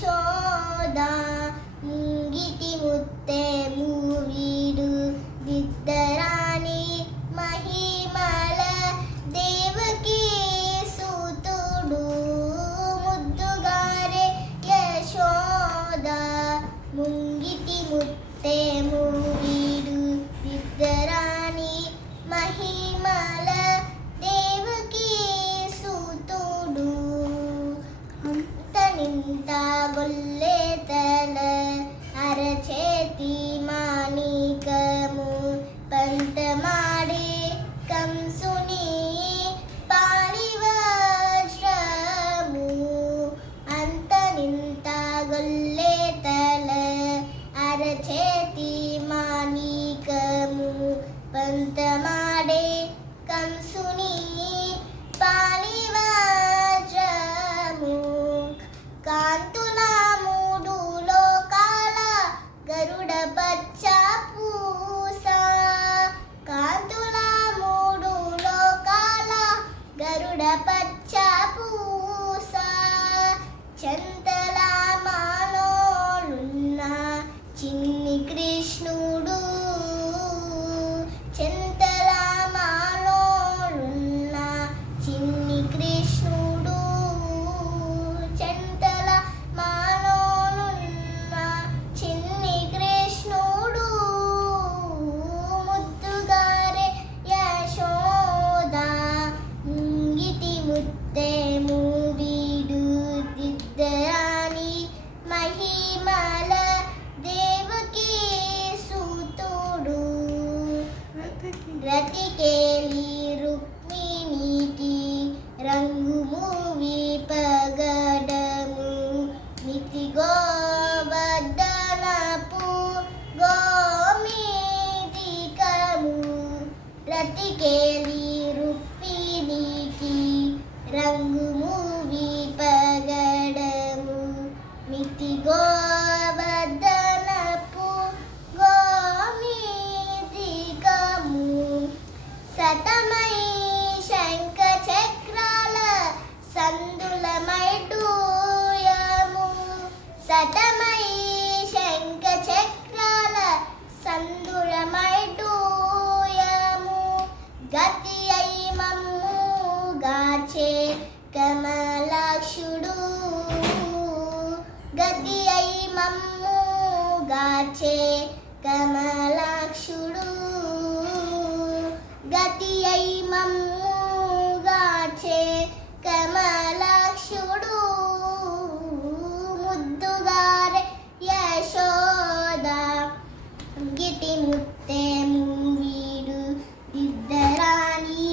ಯಶೋದ ಮುಂಗಿಟಿ ಮುತ್ತೆ ಮೂವಿಡು ದಿದ್ದರಾಣಿ ಮಹಿಮಲ ದೇವಕಿ ಸೂತುಡು ಮುದ್ದುಗಾರೆ ಯಶೋದ ಮುಂಗಿಟಿ ಮುತ್ತೆ ಮೂವಿಡು ದಿದ್ದರಾಣಿ ಮಹಿಮಲ ದೇವಕಿ ಸೂತುಡು ನಿಂತ ಗೊಲ್ಲೆ ತಲ ಅರಚೇತಿ ಮಾಣಿಕಮು ಪಂತ ಮಾಡಿ ಕಂಸುನಿ ಪಾಳಿವ ಶ್ರಮು ಅಂತ ನಿಂತ ಗೊಲ್ಲೆ ತಲ ಅರಚೇತಿ ಮಾಣಿಕಮು ಪಂತ ಮಾಡಿ ಕಂಸುನಿ ಪಾಳಿವ కాంతుల మూడు లోకాల గరుడ పచ్చ పూస కాంతుల మూడు లోకాల గరుడ పచ్చ పూస చందల మానోలున్న చిన్ని కృష్ణుడు చందల మానోలున్న చిన్ని కృష్ణుడు మూవిడు దిద్దరాణి మహిమల దేవకీ సూతుడు రతికేలి రుక్మిణికి రంగు మూవి పగడము మితి గోవర్ధనపు గోమీదికము రతికేలి రుక్మిణికి రంగు మూవి పగడము మితి గోవర్ధనపు గోమీదికము శతమై శంఖ చక్రాల సందులమై డూయము శతమై శంఖ చక్రాల సందులమై డూయము గతి అయి మమ్ము గాచే కమలాక్షుడు గతి అయి మమ్ము గాచే కమలాక్షుడు గతి అయి మమ్ము గాచే కమలాక్షుడు ముద్దుగారే యశోద గిటి ముత్తే మూవిడు దిద్దరాణి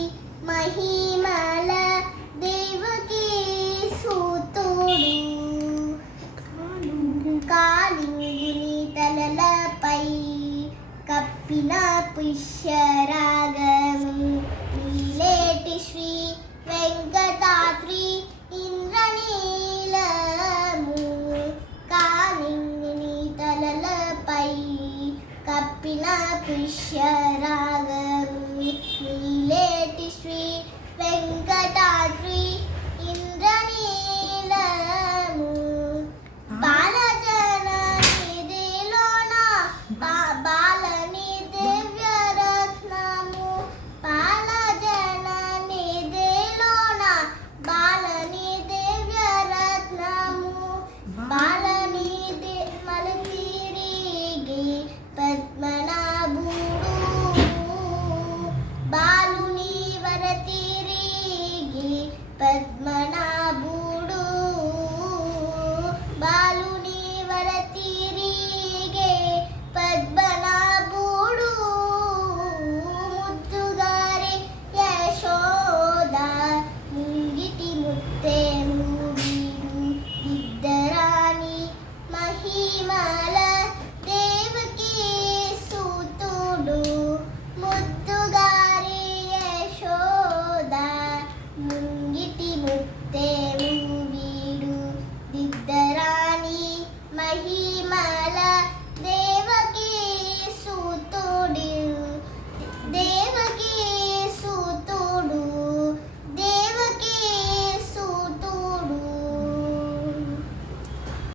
మహిమల దేవకీ సూతుడు కాలింగుని తలలపై కప్పిన పుష్య